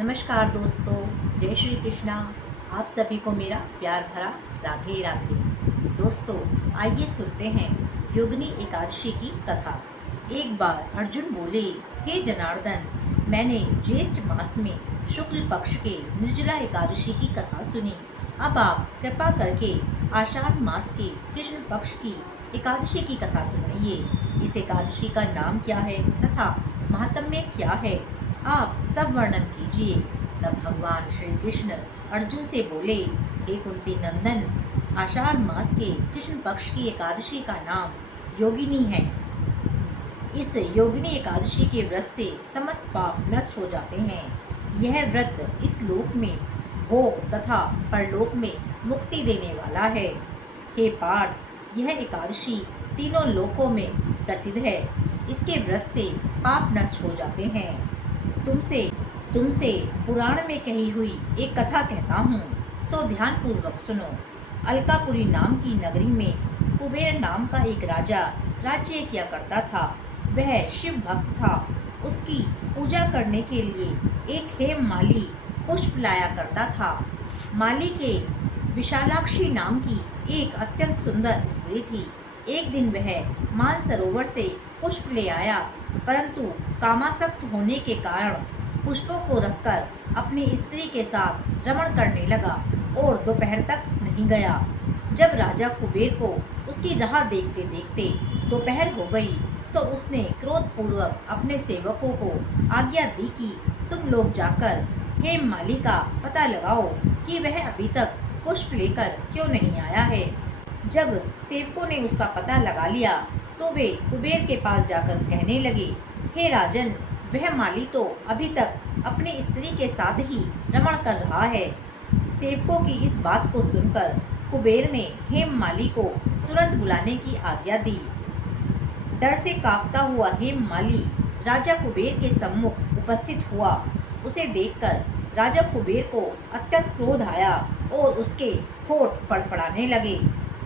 नमस्कार दोस्तों, जय श्री कृष्णा। आप सभी को मेरा प्यार भरा राधे राधे। दोस्तों, आइए सुनते हैं योगिनी एकादशी की कथा। एक बार अर्जुन बोले, हे जनार्दन, मैंने ज्येष्ठ मास में शुक्ल पक्ष के निर्जला एकादशी की कथा सुनी। अब आप कृपा करके आषाढ़ मास के कृष्ण पक्ष की एकादशी की कथा सुनाइए। इस एकादशी का नाम क्या है तथा महात्म्य क्या है, आप सब वर्णन कीजिए। तब भगवान श्री कृष्ण अर्जुन से बोले, हे कुंती नंदन, आषाढ़ मास के कृष्ण पक्ष की एकादशी का नाम योगिनी है। इस योगिनी एकादशी के व्रत से समस्त पाप नष्ट हो जाते हैं। यह व्रत इस लोक में भोग तथा परलोक में मुक्ति देने वाला है। हे पार्थ, यह एकादशी तीनों लोकों में प्रसिद्ध है। इसके व्रत से पाप नष्ट हो जाते हैं। तुमसे तुमसे पुराण में कही हुई एक कथा कहता हूँ, सो ध्यान पूर्वक सुनो। अलकापुरी नाम की नगरी में कुबेर नाम का एक राजा राज्य किया करता था। वह शिव भक्त था। उसकी पूजा करने के लिए एक हेम माली पुष्प लाया करता था। माली के विशालाक्षी नाम की एक अत्यंत सुंदर स्त्री थी। एक दिन वह मानसरोवर से पुष्प ले आया, परंतु कामासक्त होने के कारण पुष्पों को रखकर अपनी स्त्री के साथ रमण करने लगा और दोपहर तक नहीं गया। जब राजा कुबेर को उसकी राह देखते देखते दोपहर हो गई, तो उसने क्रोधपूर्वक अपने सेवकों को आज्ञा दी कि तुम लोग जाकर हेम माली का पता लगाओ कि वह अभी तक पुष्प लेकर क्यों नहीं आया है। जब सेवकों ने उसका पता लगा लिया, तो वे कुबेर के पास जाकर कहने लगे, हे राजन, वह माली तो अभी तक अपनी स्त्री के साथ ही रमण कर रहा है। सेवकों की इस बात को सुनकर कुबेर ने हेम माली को तुरंत बुलाने की आज्ञा दी। डर से कांपता हुआ हेम माली राजा कुबेर के सम्मुख उपस्थित हुआ। उसे देखकर राजा कुबेर को अत्यंत क्रोध आया और उसके होठ फड़फड़ाने लगे।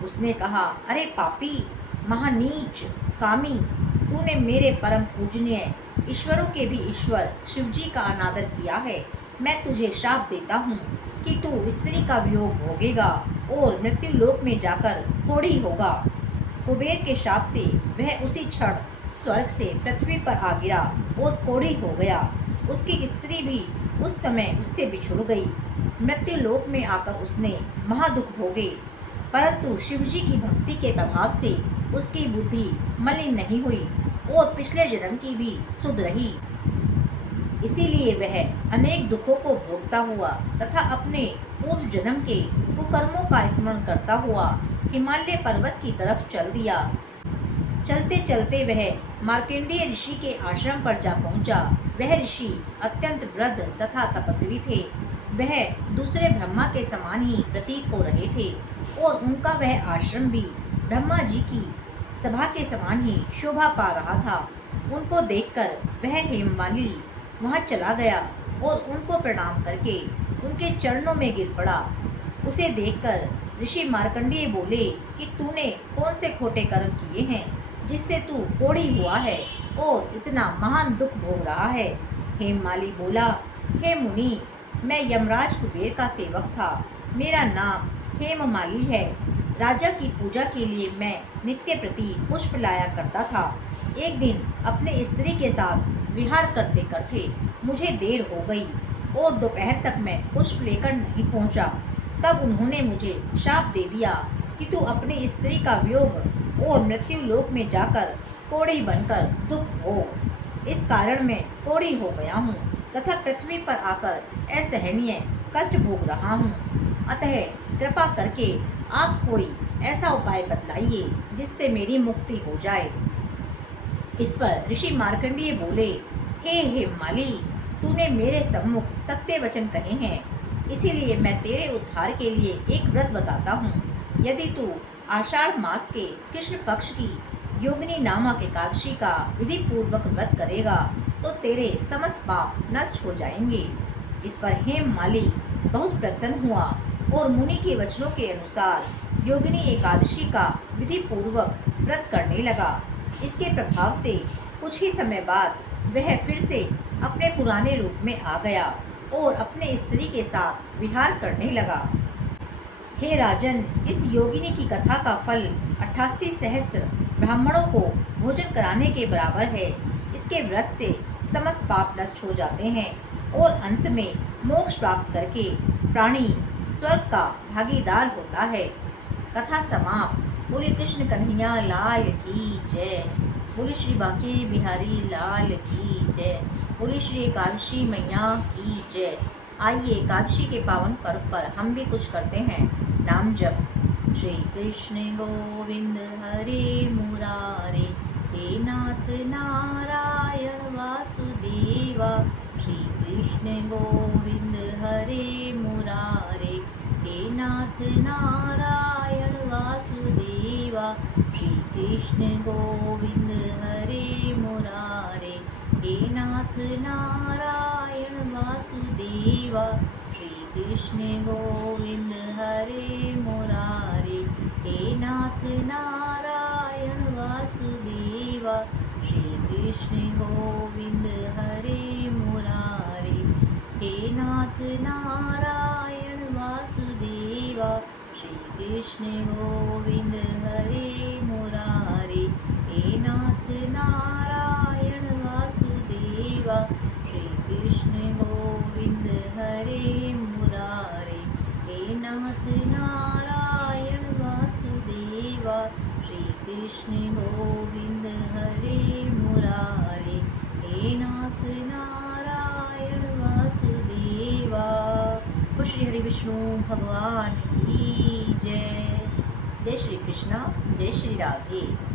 उसने कहा, अरे पापी, महानीच, कामी, तूने मेरे परम पूजनीय ईश्वरों के भी ईश्वर शिवजी का अनादर किया है। मैं तुझे शाप देता हूँ कि तू स्त्री का वियोग भोगेगा और मृत्यु लोक में जाकर कोढ़ी होगा। कुबेर के शाप से वह उसी क्षण स्वर्ग से पृथ्वी पर आ गिरा और कोढ़ी हो गया। उसकी स्त्री भी उस समय उससे बिछुड़ गई। मृत्यु लोक में आकर उसने महादुख भोगे, परंतु शिवजी की भक्ति के प्रभाव से उसकी बुद्धि मलिन नहीं हुई और पिछले जन्म की भी सुध रही। इसीलिए वह अनेक दुखों को भोगता हुआ तथा अपने पूर्व जन्म के कुकर्मों का स्मरण करता हुआ हिमालय पर्वत की तरफ चल दिया। चलते चलते वह मार्कंडेय ऋषि के आश्रम पर जा पहुंचा। वह ऋषि अत्यंत वृद्ध तथा तपस्वी थे। वह दूसरे ब्रह्मा के समान ही प्रतीत हो रहे थे और उनका वह आश्रम भी ब्रह्मा जी की सभा के समान ही शोभा पा रहा था। उनको देखकर वह हेममाली वहां चला गया और उनको प्रणाम करके उनके चरणों में गिर पड़ा। उसे देखकर ऋषि मार्कंडेय बोले कि तूने कौन से खोटे कर्म किए हैं जिससे तू कोढ़ी हुआ है और इतना महान दुख भोग रहा है। हेममाली बोला, हे मुनि, मैं यमराज कुबेर का सेवक था। मेरा नाम हेममाली है। राजा की पूजा के लिए मैं नित्य प्रति पुष्प लाया करता था। एक दिन अपने स्त्री के साथ विहार करते करते मुझे देर हो गई और दोपहर तक मैं पुष्प लेकर नहीं पहुंचा। तब उन्होंने मुझे शाप दे दिया कि तू अपनी स्त्री का वियोग और मृत्यु लोक में जाकर कोढ़ी बनकर दुख भोग। इस कारण मैं कोढ़ी हो गया हूँ तथा पृथ्वी पर आकर असहनीय कष्ट भोग रहा हूँ। अतः कृपा करके आप कोई ऐसा उपाय बतलाइए जिससे मेरी मुक्ति हो जाए। इस पर ऋषि मार्कंडेय बोले, हे हेममाली, तूने मेरे सम्मुख सत्य वचन कहे हैं, इसीलिए मैं तेरे उद्धार के लिए एक व्रत बताता हूँ। यदि तू आषाढ़ मास के कृष्ण पक्ष की योगिनी नामक एकादशी का विधि पूर्वक व्रत करेगा तो तेरे समस्त पाप नष्ट हो जाएंगे। इस पर हेममाली बहुत प्रसन्न हुआ और मुनि के वचनों के अनुसार योगिनी एकादशी का विधि पूर्वक व्रत करने लगा। इसके प्रभाव से कुछ ही समय बाद वह फिर से अपने पुराने रूप में आ गया और अपने स्त्री के साथ विहार करने लगा। हे राजन, इस योगिनी की कथा का फल 88 सहस्त्र ब्राह्मणों को भोजन कराने के बराबर है। इसके व्रत से समस्त पाप नष्ट हो जाते हैं और अंत में मोक्ष प्राप्त करके प्राणी स्वर्ग का भागीदार होता है। कथा समाप्त। बोले कृष्ण कन्हैया लाल की जय। बोले श्री बांके बिहारी लाल की जय। बोले श्री एकादशी मैया की जय। आइए एकादशी के पावन पर्व पर हम भी कुछ करते हैं नाम जप। श्री कृष्ण गोविंद हरे मुरारे, हे नाथ नारायण वासुदेवा। श्री कृष्ण गोविंद हरे मुरारे, हे नाथ नारायण वासुदेवा। श्री कृष्ण गोविंद हरे मुरारे, हे नाथ नारायण वासुदेवा। श्री कृष्ण गोविंद हरे मुरारे, हे नाथ नारायण वासुदेवा। श्री कृष्ण गोविंद हरे मुरारे, हे नाथ नारायण वासुदेवा। श्री कृष्ण गोविंद हरे मुरारे, हे नाथ नारायण वासुदेवा। श्री कृष्ण गोविंद हरे मुरारे, हे नाथ नारायण वासुदेवा। श्री कृष्ण गोविंद हरे मुरारे, हे नाथ नारायण वासुदेवा। श्री हरि विष्णु भगवान की जय। जय श्री कृष्ण, जय श्री राधे।